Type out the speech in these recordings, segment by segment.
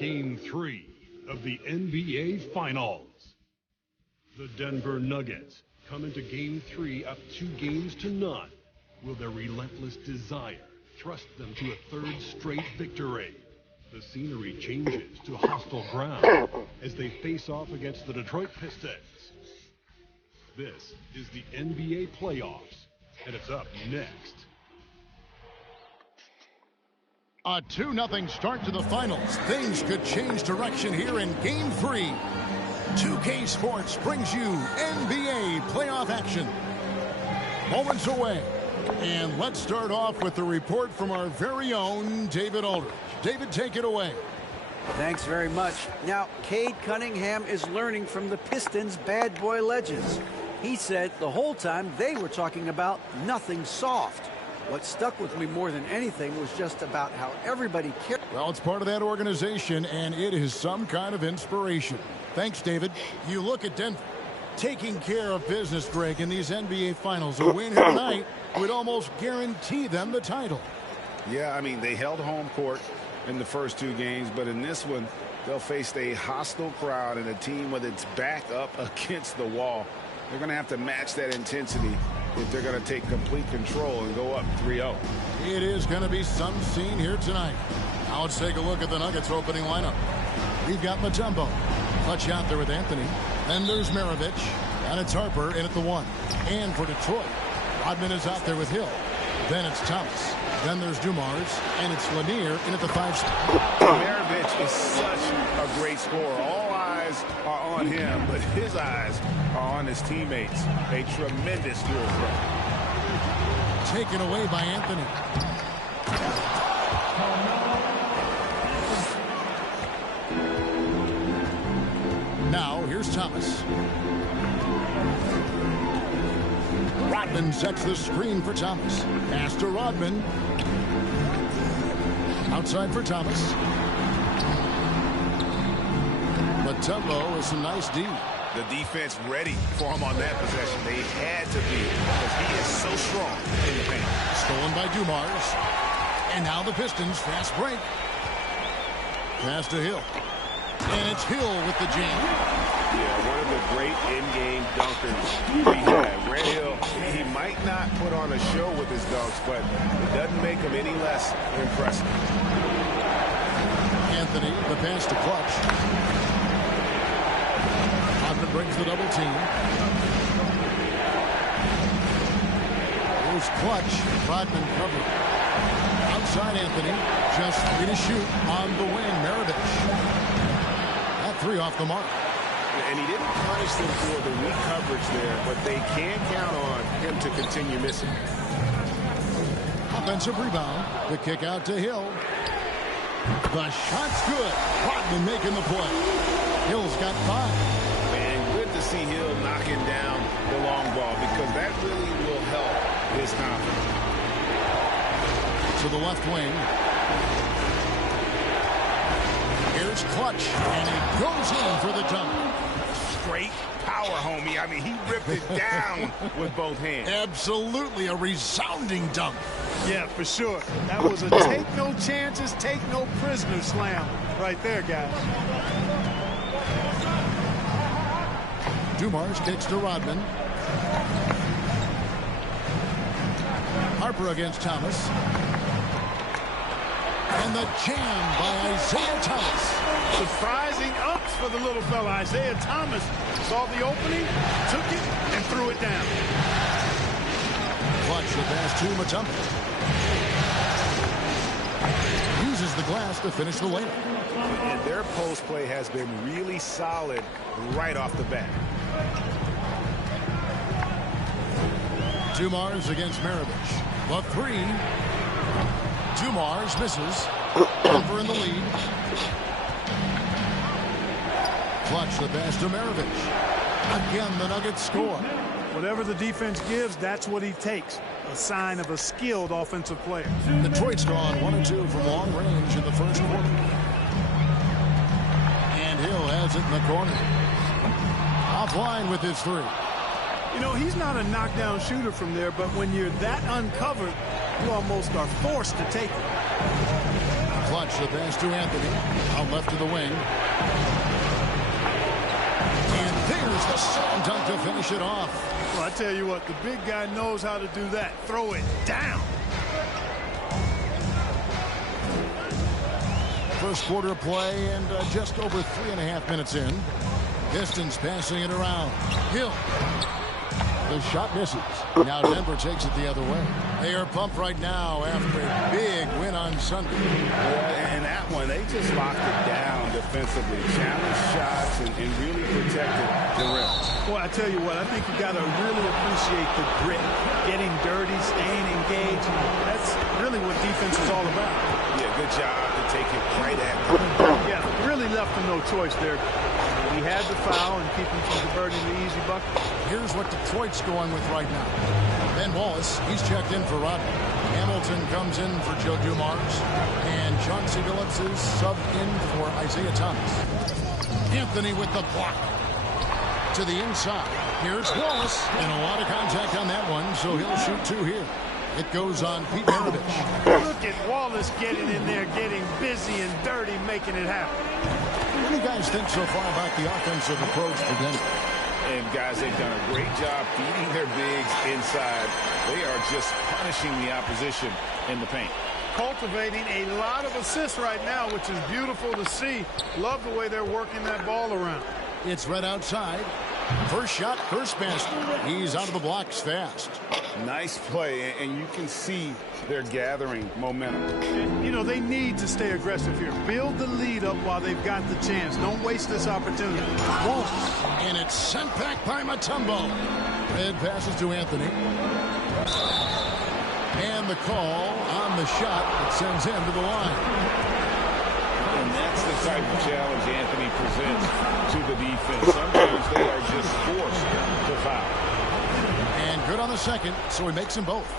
Game 3 of the NBA Finals. The Denver Nuggets come into Game 3 up 2-0. Will their relentless desire thrust them to a third straight victory? The scenery changes to hostile ground as they face off against the Detroit Pistons. This is the NBA playoffs, and it's up next. A 2-0 start to the finals. Things could change direction here in Game 3. 2K Sports brings you NBA playoff action. Moments away. And let's start off with the report from our very own David Aldridge. David, take it away. Thanks very much. Now, Cade Cunningham is learning from the Pistons' bad boy legends. He said the whole time they were talking about nothing soft. What stuck with me more than anything was just about how everybody cared. Well, it's part of that organization, and it is some kind of inspiration. Thanks, David. You look at Denver taking care of business, Greg, in these NBA Finals. A win here tonight would almost guarantee them the title. Yeah, I mean, they held home court in the first 2 games, but in this one, they'll face a hostile crowd and a team with its back up against the wall. They're going to have to match that intensity if they're going to take complete control and go up 3-0. It is going to be some scene here tonight. Now let's take a look at the Nuggets opening lineup. We've got Mutombo. Clutch out there with Anthony. Then there's Maravich. And it's Harper in at the 1. And for Detroit, Rodman is out there with Hill. Then it's Thomas. Then there's Dumars. And it's Lanier in at the 5 spot. Maravich is such a great scorer. All eyes are on him, but his eyes are on his teammates. A tremendous dual threat. Taken away by Anthony. Now, here's Thomas. Rodman sets the screen for Thomas. Pass to Rodman. Outside for Thomas. Mutombo is some nice D. The defense ready for him on that possession. They had to be, because he is so strong in the paint. Stolen by Dumars. And now the Pistons fast break. Pass to Hill. And it's Hill with the jam. Yeah, one of the great in-game dunkers we have. Red Hill, he might not put on a show with his dunks, but it doesn't make him any less impressive. Anthony, the pass to Clutch. Rodman brings the double team. Here's Clutch. Rodman covered. Outside Anthony. Just 3 to shoot on the wing. Maravich. That 3 off the mark. And he didn't punish them for the weak coverage there, but they can count on him to continue missing. Offensive rebound. The kick out to Hill. The shot's good. Rodman making the play. Hill's got 5. And good to see Hill knocking down the long ball, because that really will help his confidence. To the left wing. Here's Clutch, and he goes in for the dunk. Straight power, homie. I mean, he ripped it down with both hands. Absolutely a resounding dunk. Yeah, for sure. That was a take no chances, take no prisoner slam right there, guys. Dumars kicks to Rodman. Harper against Thomas. And the jam by Isaiah Thomas. Surprising ups for the little fella. Isaiah Thomas saw the opening, took it, and threw it down. Clutch the pass to Mutombo. Uses the glass to finish the layup. And their post play has been really solid right off the bat. Dumars against Maravich. The 3. Dumars misses. Denver in the lead. Clutch the pass to Maravich. Again, the Nuggets score. Whatever the defense gives, that's what he takes. A sign of a skilled offensive player. Detroit's gone 1-2 from long range in the first quarter. And Hill has it in the corner. Offline with his 3. You know, he's not a knockdown shooter from there, but when you're that uncovered, you almost are forced to take it. Clutch the pass to Anthony. Out left to the wing. And there's the slam dunk to finish it off. Well, I tell you what, the big guy knows how to do that. Throw it down. First quarter play and just over 3.5 minutes in. Pistons passing it around. Hill. The shot misses. Now Denver takes it the other way. They are pumped right now after a big win on Sunday. Yeah, and that one, they just locked it down defensively. Challenged shots and really protected the rim. Boy, I tell you what, I think you got to really appreciate the grit. Getting dirty, staying engaged. That's really what defense is all about. Yeah, good job to take it right at them. Yeah, really left him no choice there. He had the foul and keep him from converting the easy bucket. Here's what Detroit's going with right now. Ben Wallace, he's checked in for Rodney. Hamilton comes in for Joe Dumars. And Chauncey Billups is subbed in for Isaiah Thomas. Anthony with the block. To the inside. Here's Wallace. And a lot of contact on that one, so he'll shoot 2 here. It goes on Pete Maravich. Look at Wallace getting in there, getting busy and dirty, making it happen. What do you guys think so far about the offensive approach for Denver? And guys, they've done a great job feeding their bigs inside. They are just punishing the opposition in the paint. Cultivating a lot of assists right now, which is beautiful to see. Love the way they're working that ball around. It's right outside. First shot, first basket. He's out of the blocks fast. Nice play, and you can see they're gathering momentum. And, you know, they need to stay aggressive here. Build the lead up while they've got the chance. Don't waste this opportunity. Wallace, and it's sent back by Mutombo. Red passes to Anthony. And the call on the shot that sends him to the line. And that's the type of challenge Anthony presents to the defense. Sometimes they are just forced to foul. And good on the second, so he makes them both.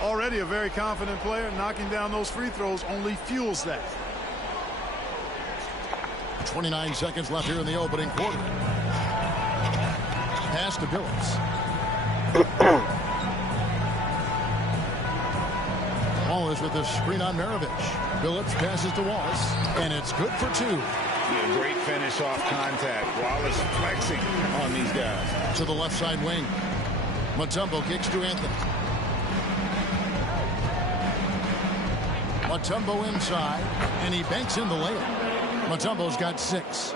Already a very confident player. Knocking down those free throws only fuels that. 29 seconds left here in the opening quarter. Pass to Billups. Wallace with the screen on Maravich. Billups passes to Wallace, and it's good for 2. Yeah, great finish off contact. Wallace flexing on these guys. To the left side wing. Mutombo kicks to Anthony. Mutombo inside, and he banks in the layup. Mutombo's got 6.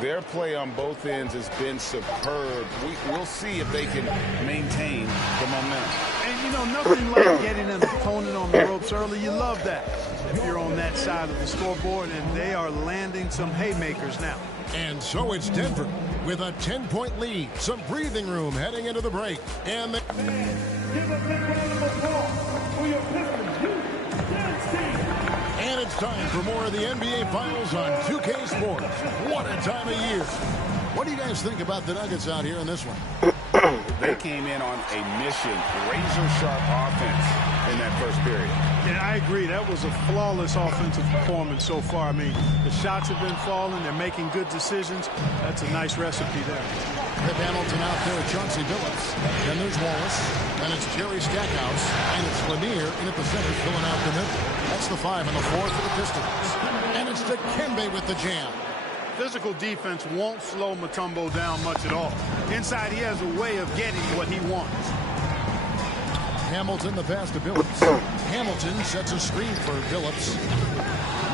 Their play on both ends has been superb. We'll see if they can maintain the momentum. And, you know, nothing like getting an opponent on the ropes early. You love that if you're on that side of the scoreboard, and they are landing some haymakers now. And so it's Denver with a 10-point lead. Some breathing room heading into the break. And Give a big round of applause for your Pistons youth dance team. And it's time for more of the NBA Finals on 2K Sports. What a time of year. What do you guys think about the Nuggets out here in this one? They came in on a mission, razor-sharp offense in that first period. Yeah, I agree. That was a flawless offensive performance so far. I mean, the shots have been falling. They're making good decisions. That's a nice recipe there. Rip Hamilton out there, Chauncey Billups. Then there's Wallace. Then it's Jerry Stackhouse. And it's Lanier in at the center filling out the middle. That's the 5 and the 4 for the Pistons. And it's Dikembe with the jam. Physical defense won't slow Mutombo down much at all. Inside, he has a way of getting what he wants. Hamilton, the pass to Billups. Hamilton sets a screen for Billups.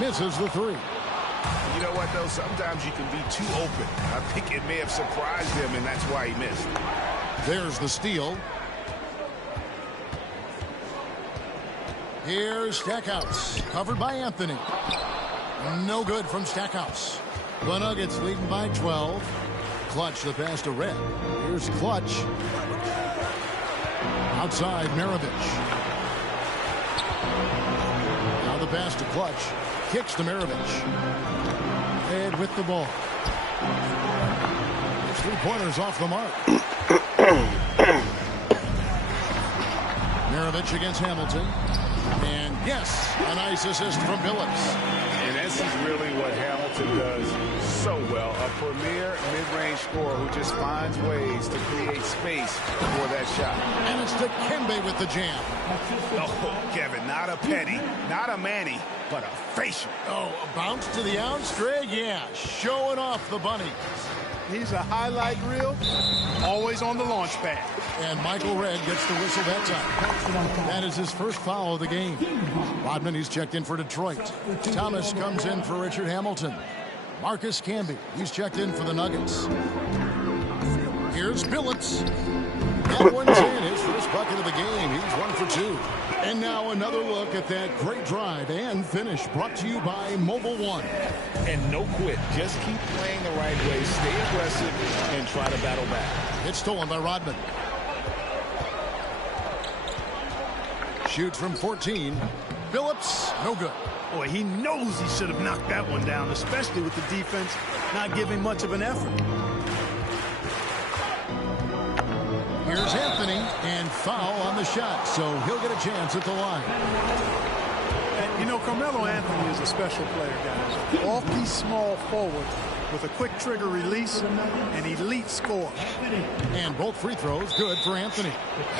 Misses the 3. You know what, though? Sometimes you can be too open. I think it may have surprised him, and that's why he missed. There's the steal. Here's Stackhouse, covered by Anthony. No good from Stackhouse. The Nuggets leading by 12. Clutch the pass to Red. Here's Clutch. Outside Maravich. Now the pass to Clutch. Kicks to Maravich. Red with the ball. 3-pointers off the mark. Maravich against Hamilton. And yes, a nice assist from Billups. And this is really what Hamilton does so well. A premier mid-range scorer who just finds ways to create space for that shot. And it's to Kembe with the jam. Oh, Kevin, not a penny, not a Manny, but a facial. Oh, a bounce to the outstretch. Yeah, showing off the bunny. He's a highlight reel, always on the launch pad. And Michael Redd gets the whistle that time. That is his first foul of the game. Rodman, he's checked in for Detroit. Thomas comes in for Richard Hamilton. Marcus Camby, he's checked in for the Nuggets. Here's Billups. That one's in, his first bucket of the game. He's 1 for 2. And now another look at that great drive and finish brought to you by Mobile One. And no quit. Just keep playing the right way, stay aggressive, and try to battle back. It's stolen by Rodman. Shoots from 14. Billups, no good. Boy, he knows he should have knocked that one down, especially with the defense not giving much of an effort. Here's Anthony, and foul on the shot, so he'll get a chance at the line. And, you know, Carmelo Anthony is a special player, guys. Off-piece small forward with a quick trigger release and elite score. And both free throws good for Anthony.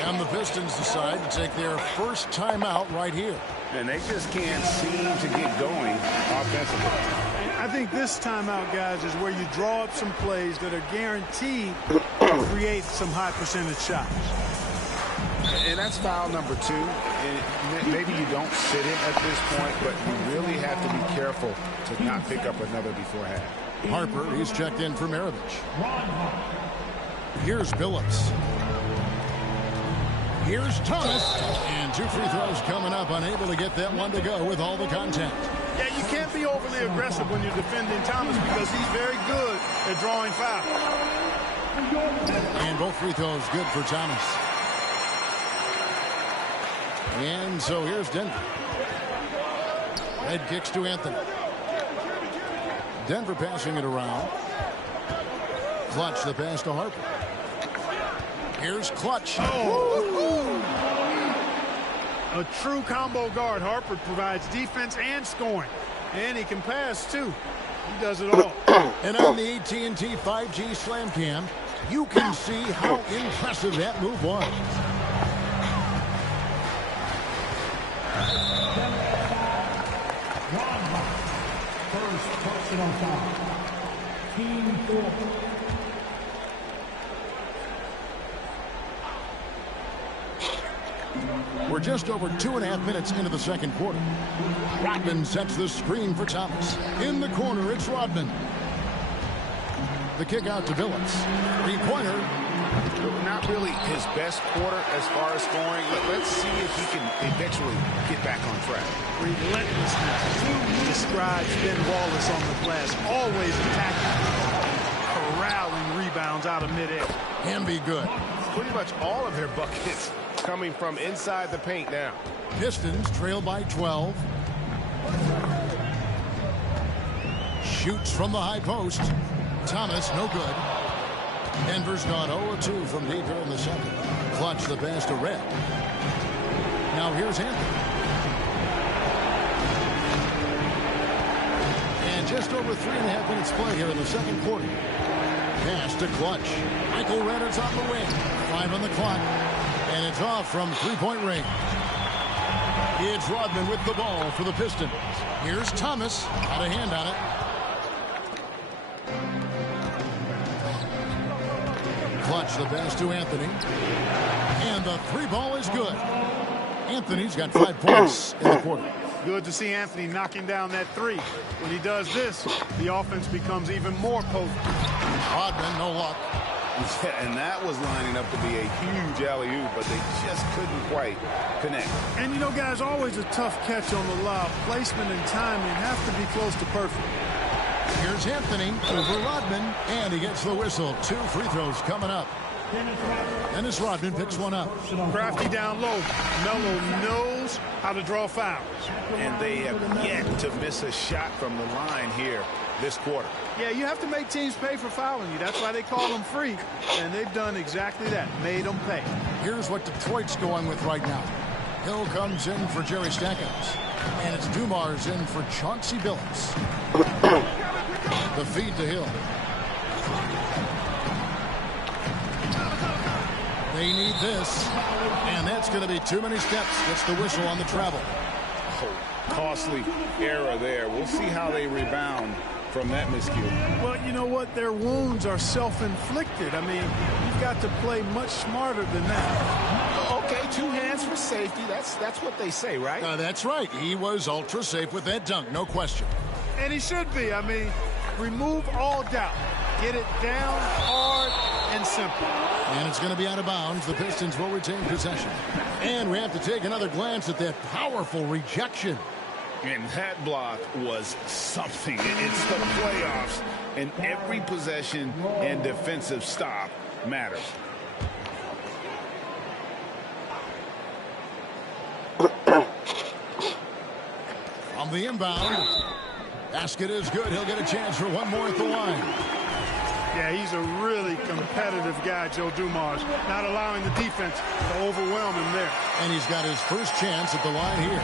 And the Pistons decide to take their first timeout right here. And they just can't seem to get going offensively. I think this timeout, guys, is where you draw up some plays that are guaranteed to create some high percentage shots. And that's foul number 2. And maybe you don't sit him at this point, but you really have to be careful to not pick up another before half. Harper, he's checked in for Maravich. Here's Billups. Here's Thomas. And 2 free throws coming up, unable to get that one to go with all the contact. Yeah, you can't be overly aggressive when you're defending Thomas because he's very good at drawing fouls. And both free throws good for Thomas. And so here's Denver. Head kicks to Anthony. Denver passing it around. Clutch the pass to Harper. Here's Clutch. A true combo guard. Harper provides defense and scoring. And he can pass, too. He does it all. And on the AT&T 5G Slam Cam, you can see how impressive that move was. First personal foul. Team 4. We're just over 2.5 minutes into the second quarter. Rodman sets the screen for Thomas. In the corner, it's Rodman. The kick out to Billups. Three-pointer. Not really his best quarter as far as scoring. Let's see if he can eventually get back on track. Relentlessness describes Ben Wallace on the glass. Always attacking. Corralling rebounds out of midair. Can be good. Pretty much all of their buckets coming from inside the paint now. Pistons trail by 12. Shoots from the high post. Thomas, no good. Denver's gone 0-2 from deep here in the second. Clutch the pass to Redd. Now here's Anthony. And just over 3.5 minutes play here in the second quarter. Pass to Clutch. Michael Redd is on the wing. 5 on the clock. And it's off from three-point range. It's Rodman with the ball for the Pistons. Here's Thomas. Got a hand on it. Clutch the pass to Anthony. And the three ball is good. Anthony's got 5 points in the quarter. Good to see Anthony knocking down that three. When he does this, the offense becomes even more potent. Rodman, no luck. And that was lining up to be a huge alley-oop, but they just couldn't quite connect. And, you know, guys, always a tough catch on the lob. Placement and timing have to be close to perfect. Here's Anthony over Rodman, and he gets the whistle. 2 free throws coming up. Dennis Rodman picks one up. Crafty down low. Melo knows how to draw fouls. And they have yet to miss a shot from the line here this quarter. Yeah, you have to make teams pay for fouling you. That's why they call them free. And they've done exactly that. Made them pay. Here's what Detroit's going with right now. Hill comes in for Jerry Stackhouse. And it's Dumars in for Chauncey Billups. The feed to Hill. They need this. And that's going to be too many steps. Gets the whistle on the travel. Oh, costly error there. We'll see how they rebound from that miscue. Well, you know what? Their wounds are self-inflicted. I mean, you've got to play much smarter than that. Okay, 2 hands for safety. That's what they say, right? That's right. He was ultra safe with that dunk, no question. And he should be. I mean, remove all doubt. Get it down, hard, and simple. And it's going to be out of bounds. The Pistons will retain possession. And we have to take another glance at that powerful rejection. And that block was something. It's the playoffs, and every possession and defensive stop matters. On the inbound, basket is good. He'll get a chance for one more at the line. Yeah, he's a really competitive guy, Joe Dumars, not allowing the defense to overwhelm him there. And he's got his first chance at the line here.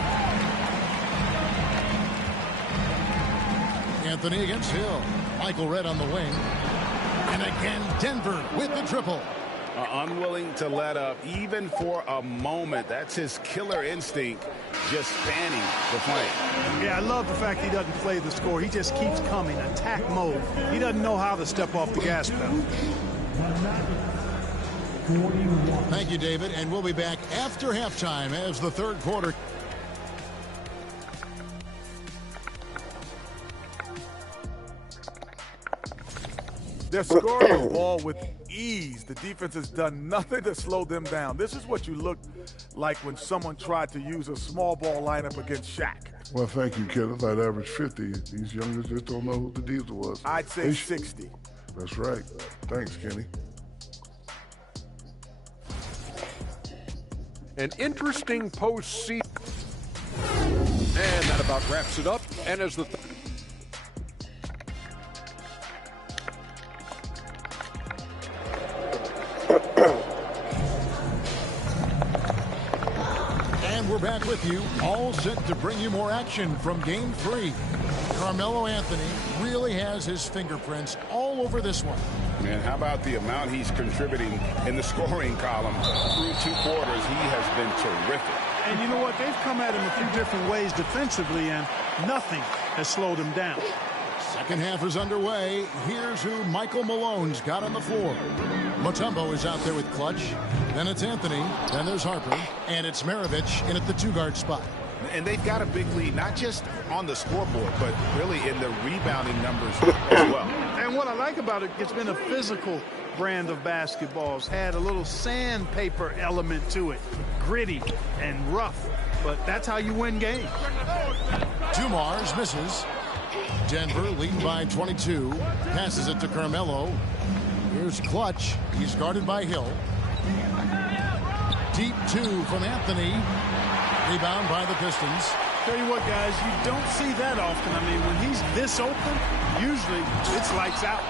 Anthony against Hill. Michael Redd on the wing. And again, Denver with the triple. Unwilling to let up even for a moment. That's his killer instinct, just fanning the flame. Yeah, I love the fact he doesn't play the score. He just keeps coming, attack mode. He doesn't know how to step off the gas pedal. Thank you, David. And we'll be back after halftime as the third quarter. They're scoring the ball with ease. The defense has done nothing to slow them down. This is what you look like when someone tried to use a small ball lineup against Shaq. Well, thank you, Kenneth. I'd average 50. These youngsters just don't know who the diesel was. I'd say 60. That's right. Thanks, Kenny. An interesting postseason. And that about wraps it up. And as the And we're back with you, all set to bring you more action from Game 3. Carmelo Anthony really has his fingerprints all over this one. And how about the amount he's contributing in the scoring column through 2 quarters? He has been terrific. And you know what? They've come at him a few different ways defensively, and nothing has slowed him down. Second half is underway. Here's who Michael Malone's got on the floor. Mutombo is out there with clutch. Then it's Anthony. Then there's Harper. And it's Maravich in at the 2-guard spot. And they've got a big lead, not just on the scoreboard, but really in the rebounding numbers as well. And what I like about it, it's been a physical brand of basketball. It's had a little sandpaper element to it. Gritty and rough. But that's how you win games. Dumars misses. Denver leading by 22. Passes it to Carmelo. Here's Clutch. He's guarded by Hill. Deep 2 from Anthony. Rebound by the Pistons. Tell you what, guys, you don't see that often. I mean, when he's this open, usually it's lights out.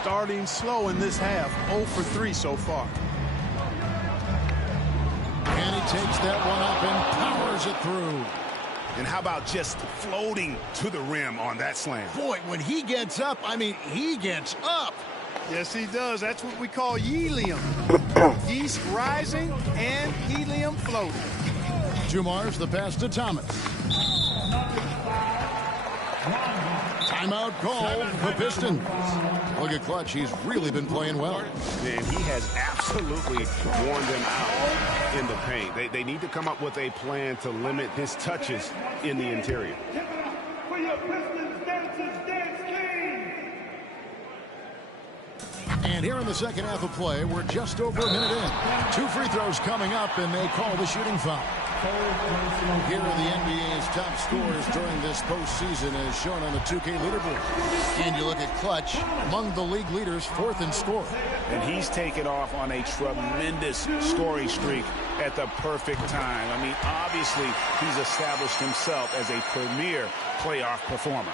Starting slow in this half. 0 for 3 so far. And he takes that one up and powers it through. And how about just floating to the rim on that slam? Boy, when he gets up, I mean, he gets up. Yes, he does. That's what we call helium. Yeast rising and helium floating. Dumars the pass to Thomas. Timeout call for the Pistons. Look at Clutch. He's really been playing well. And he has absolutely worn them out in the paint. They need to come up with a plan to limit his touches in the interior. For your Pistons dancers, Dance King. And here in the second half of play, we're just over a minute in. 2 free throws coming up, and they call the shooting foul. Here are the NBA's top scorers during this postseason as shown on the 2K leaderboard. And you look at Clutch, among the league leaders, 4th in scoring. And he's taken off on a tremendous scoring streak at the perfect time. I mean, obviously, he's established himself as a premier playoff performer.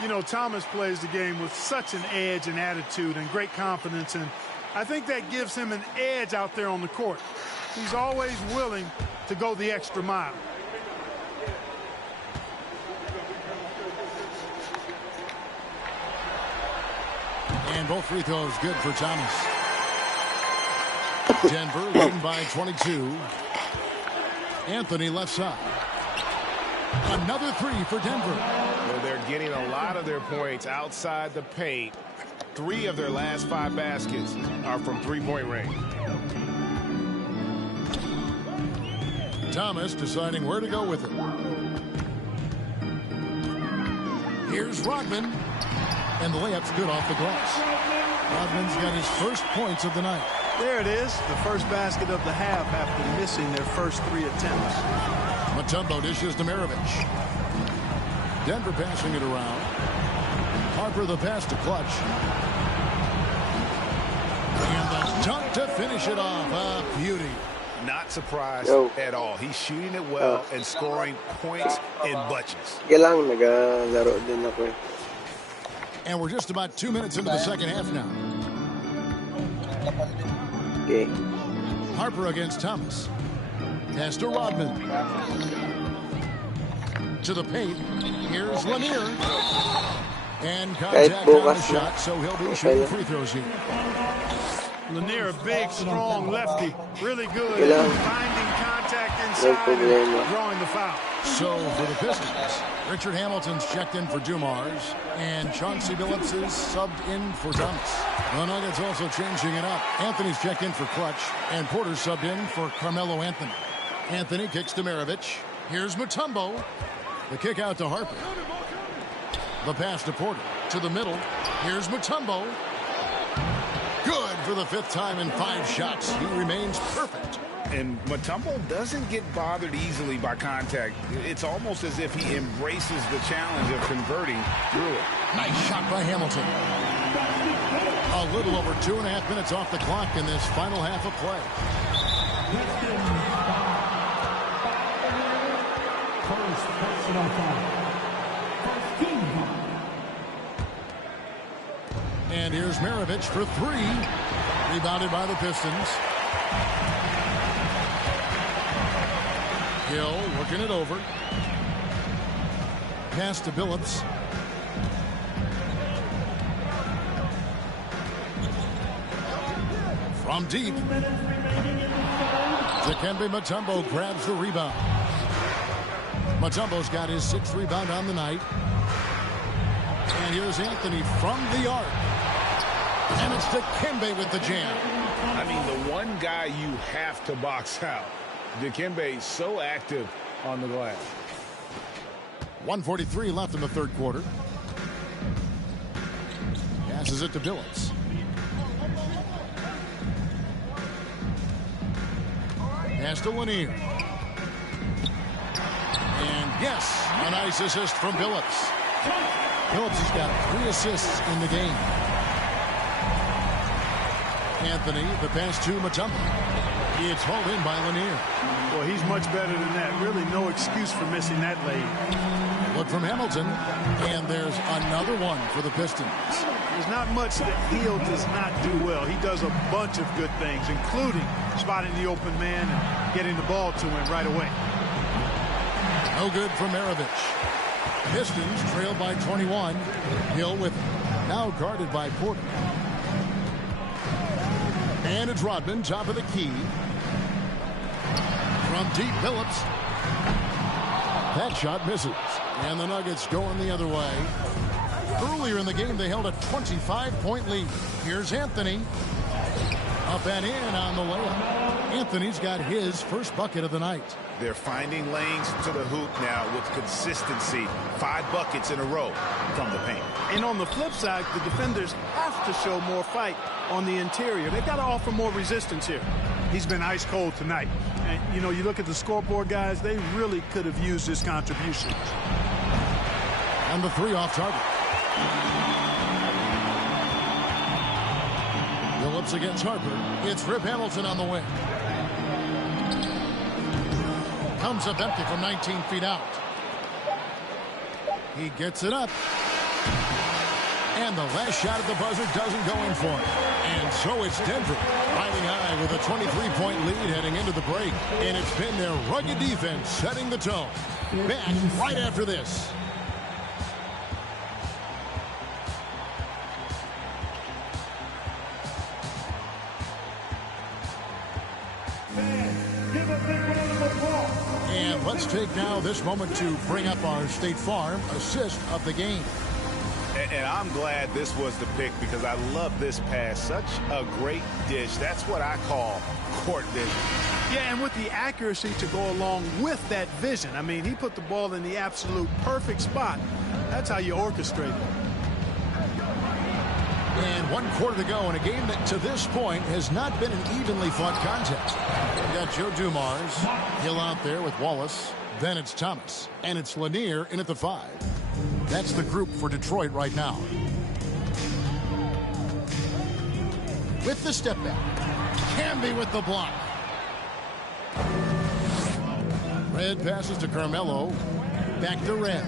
You know, Thomas plays the game with such an edge and attitude and great confidence, and I think that gives him an edge out there on the court. He's always willing to to go the extra mile. And both free throws good for Thomas. Denver leading by 22. Anthony left side. Another three for Denver. Well, they're getting a lot of their points outside the paint. 3 of their last 5 baskets are from three-point range. Thomas deciding where to go with it. Here's Rodman. And the layup's good off the glass. Rodman's got his first points of the night. There it is, the first basket of the half after missing their first 3 attempts. Mutombo dishes to Maravich. Denver passing it around. Harper the pass to Clutch. And the dunk to finish it off. A beauty. Not surprised at all. He's shooting it well and scoring points in bunches. And we're just about 2 minutes into the second half now. Harper against Thomas. Pass to Rodman. To the paint. Here's Lanier. And contact on the shot, so he'll be shooting free throws here. Lanier, a big, strong lefty. Really good at finding contact inside and drawing the foul. So for the Pistons, Richard Hamilton's checked in for Dumars, and Chauncey Billups is subbed in for Thomas. The Nuggets also changing it up. Anthony's checked in for Clutch, and Porter's subbed in for Carmelo Anthony. Anthony kicks to Maravich. Here's Mutombo. The kick out to Harper. The pass to Porter. To the middle. Here's Mutombo. Good for the 5th time in 5 shots. He remains perfect. And Mutombo doesn't get bothered easily by contact. It's almost as if he embraces the challenge of converting through it. Nice shot by Hamilton. A little over 2.5 minutes off the clock in this final half of play. And here's Maravich for 3. Rebounded by the Pistons. Hill working it over. Pass to Billups. From deep. Dikembe Mutombo grabs the rebound. Mutombo's got his 6th rebound on the night. And here's Anthony from the arc. And it's Dikembe with the jam. I mean, the one guy you have to box out. Dikembe so active on the glass. 1:43 left in the 3rd quarter. Passes it to Billups. Pass to Lanier. And yes, a nice assist from Billups. Billups has got 3 assists in the game. Anthony, the pass to Mutombo. It's hauled in by Lanier. Well, he's much better than that. Really no excuse for missing that lane. Look from Hamilton, and there's another one for the Pistons. There's not much that Hill does not do well. He does a bunch of good things, including spotting the open man and getting the ball to him right away. No good for Maravich. Pistons trail by 21. Hill with it. Now guarded by Porter. And it's Rodman, top of the key. From deep, Billups. That shot misses. And the Nuggets going the other way. Earlier in the game, they held a 25-point lead. Here's Anthony. Up and in on the layup. Anthony's got his first bucket of the night. They're finding lanes to the hoop now with consistency. 5 buckets in a row from the paint. And on the flip side, the defenders have to show more fight on the interior. They've got to offer more resistance here. He's been ice cold tonight. And, you know, you look at the scoreboard, guys, they really could have used his contributions. And the 3 off target. Billups against Harper. It's Rip Hamilton on the wing. Comes up empty from 19 feet out. He gets it up. And the last shot at the buzzer doesn't go in for him. And so it's Denver riding high with a 23-point lead heading into the break. And it's been their rugged defense setting the tone. Back right after this. And let's take now this moment to bring up our State Farm assist of the game. And I'm glad this was the pick because I love this pass. Such a great dish. That's what I call court vision. Yeah, and with the accuracy to go along with that vision. I mean, he put the ball in the absolute perfect spot. That's how you orchestrate it. And 1 quarter to go in a game that to this point has not been an evenly fought contest. We've got Joe Dumars, Hill out there with Wallace. Then it's Thomas. And it's Lanier in at the 5. That's the group for Detroit right now. With the step back. Camby with the block. Red passes to Carmelo. Back to Red.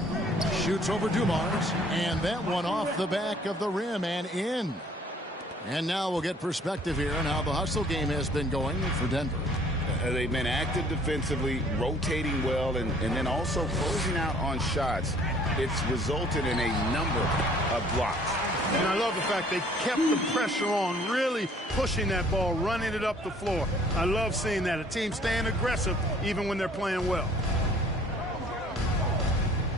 Shoots over Dumars. And that one off the back of the rim and in. And now we'll get perspective here on how the hustle game has been going for Denver. They've been active defensively, rotating well, and then also closing out on shots. It's resulted in a number of blocks. And I love the fact they kept the pressure on, really pushing that ball, running it up the floor. I love seeing that. A team staying aggressive even when they're playing well.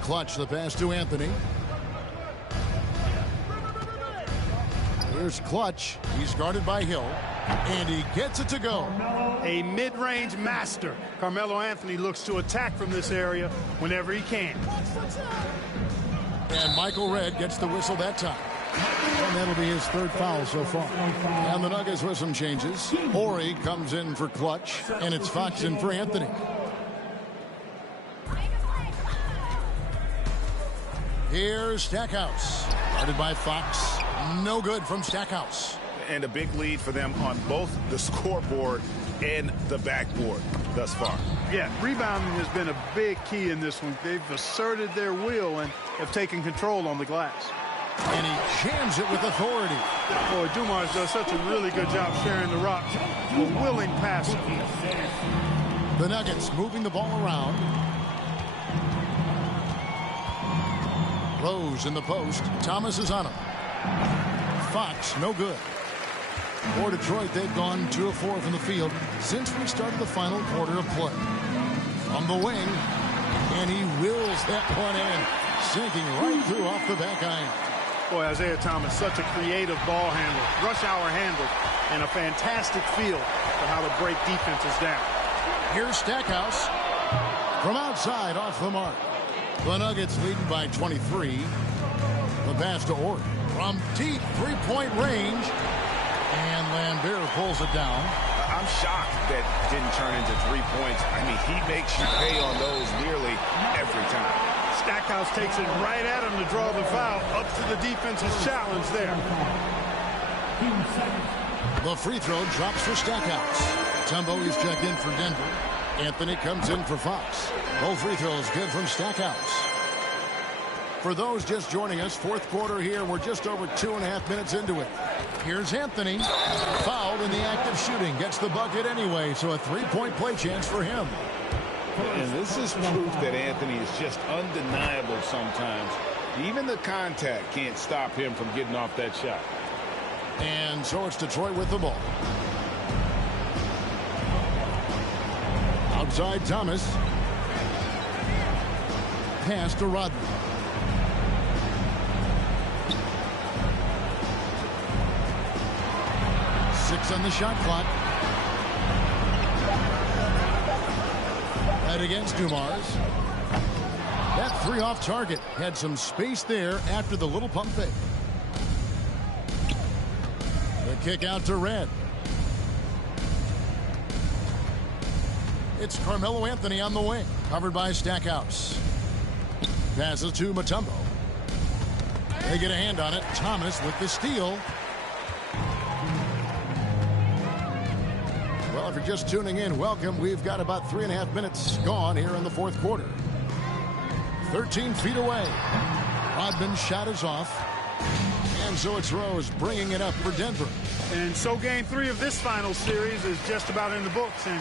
Clutch the pass to Anthony. Here's Clutch. He's guarded by Hill. And he gets it to go. A mid-range master. Carmelo Anthony looks to attack from this area whenever he can. And Michael Redd gets the whistle that time. And that'll be his 3rd foul so far. And the Nuggets with some changes. Horry comes in for Clutch. And it's Fox in for Anthony. Here's Stackhouse. Guarded by Fox. No good from Stackhouse. And a big lead for them on both the scoreboard and the backboard thus far. Yeah, rebounding has been a big key in this one. They've asserted their will and have taken control on the glass. And he jams it with authority. Boy, Dumars does such a really good job sharing the rock. A willing passer. The Nuggets moving the ball around. Rose in the post. Thomas is on him. Fox, no good. For Detroit, they've gone 2 of 4 from the field since we started the final quarter of play. On the wing, and he wills that one in, sinking right through off the back iron. Boy, Isaiah Thomas, such a creative ball handler. Rush hour handle, and a fantastic feel for how to break defenses down. Here's Stackhouse. From outside, off the mark. The Nuggets leading by 23. The pass to Ort. From deep 3-point range. And Lambert pulls it down. I'm shocked that didn't turn into 3 points. I mean, he makes you pay on those nearly every time. Stackhouse takes it right at him to draw the foul. Up to the defense's challenge there. The free throw drops for Stackhouse. Tumbo is checked in for Denver. Anthony comes in for Fox. Both free throws good from Stackhouse. For those just joining us, 4th quarter here. We're just over 2.5 minutes into it. Here's Anthony. Fouled in the act of shooting. Gets the bucket anyway, so a 3-point play chance for him. And this is proof that Anthony is just undeniable sometimes. Even the contact can't stop him from getting off that shot. And so it's Detroit with the ball. Outside Thomas. Pass to Rodman. Six on the shot clock. That against Dumars. That 3 off target. Had some space there after the little pump fake. The kick out to Red. It's Carmelo Anthony on the wing. Covered by Stackhouse. Passes to Mutombo. They get a hand on it. Thomas with the steal. Well, if you're just tuning in, welcome. We've got about 3.5 minutes gone here in the 4th quarter. 13 feet away. Rodman's shot is off. And so it's Rose bringing it up for Denver. And so game 3 of this final series is just about in the books, and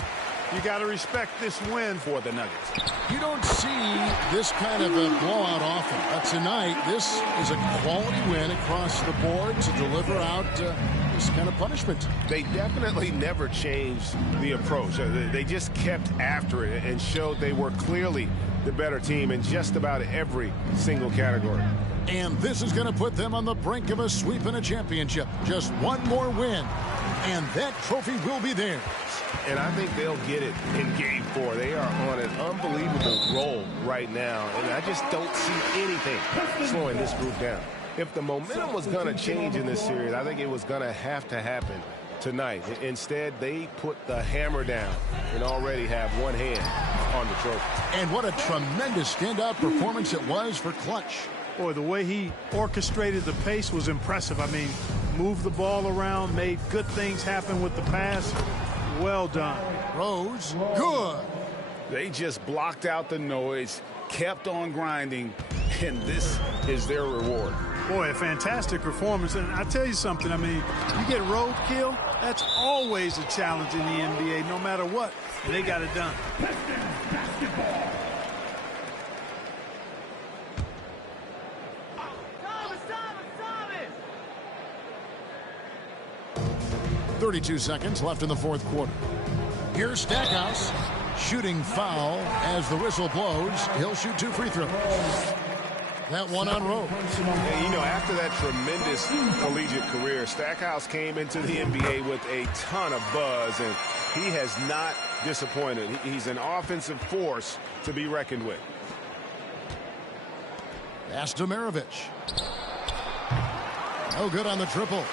you got to respect this win for the Nuggets. You don't see this kind of a blowout often. But tonight, this is a quality win across the board to deliver out this kind of punishment. They definitely never changed the approach. They just kept after it and showed they were clearly the better team in just about every single category. And this is going to put them on the brink of a sweep and a championship. Just one more win, and that trophy will be theirs. And I think they'll get it in game 4. They are on an unbelievable roll right now, and I just don't see anything slowing this group down. If the momentum was going to change in this series, I think it was going to happen tonight. Instead, they put the hammer down and already have one hand on the trophy. And what a tremendous standout performance it was for Clutch. Boy, the way he orchestrated the pace was impressive. I mean, moved the ball around, made good things happen with the pass. Well done. Rose, good. They just blocked out the noise, kept on grinding, and this is their reward. Boy, a fantastic performance. And I tell you something, I mean, you get roadkill, that's always a challenge in the NBA, no matter what. And they got it done. Pistons basketball. 32 seconds left in the fourth quarter. Here's Stackhouse shooting foul as the whistle blows. He'll shoot 2 free throws. That one on Rose. And, you know, after that tremendous collegiate career, Stackhouse came into the NBA with a ton of buzz, and he has not disappointed. He's an offensive force to be reckoned with. Pass to Maravich. No good on the triple.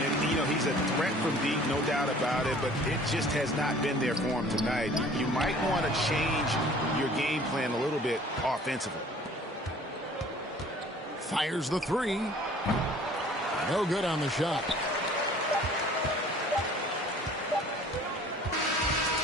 And, you know, he's a threat from deep, no doubt about it, but it just has not been there for him tonight. You might want to change your game plan a little bit offensively. Fires the 3. No good on the shot.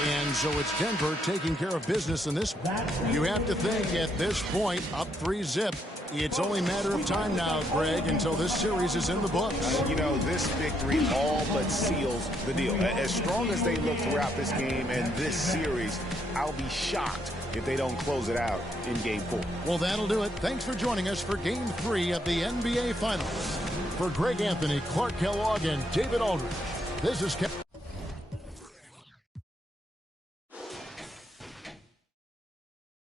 And so it's Denver taking care of business in this one. You have to think at this point, up 3-zip. It's only a matter of time now, Greg, until this series is in the books. You know, this victory all but seals the deal. As strong as they look throughout this game and this series, I'll be shocked if they don't close it out in Game 4. Well, that'll do it. Thanks for joining us for Game 3 of the NBA Finals. For Greg Anthony, Clark Kellogg, and David Aldridge, this is Kevin.